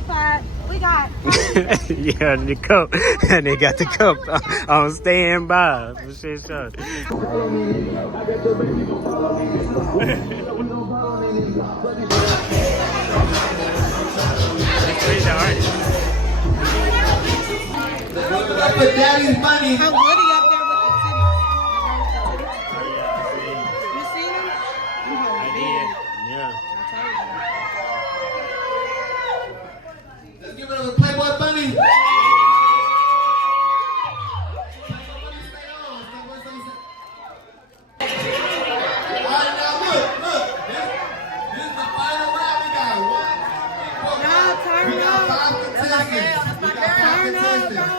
iPod. We got. Yeah, the cup. And they got the cup on standby. For shit, sure. Put daddy's money. How Woody up there with the titties? You seen him? I did. Yeah. Let's give it up to Playboy Bunny. Alright, now look. This is the final round. We got one. No, turn We got up. 5 contestants. We got 5 Turn up, contestants. bro.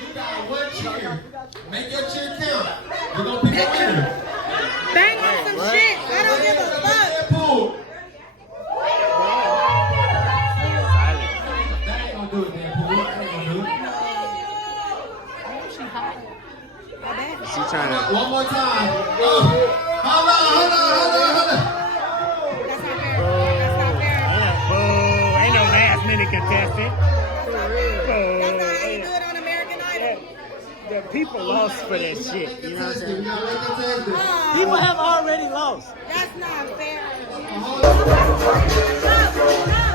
You got one cheer. Make your cheer count. We're gonna pick a winner. Bang on some shit. I don't give a fuck. That ain't gonna do it, man. That ain't gonna do it. She trying to. One more time. Oh, hold on. That's not fair. That's not fair. Boo. Ain't no last minute contestant. That's not how you do it on American Idol. The people lost for that shit. You know what I'm saying? Oh, People have already lost. that's not fair. Hold on.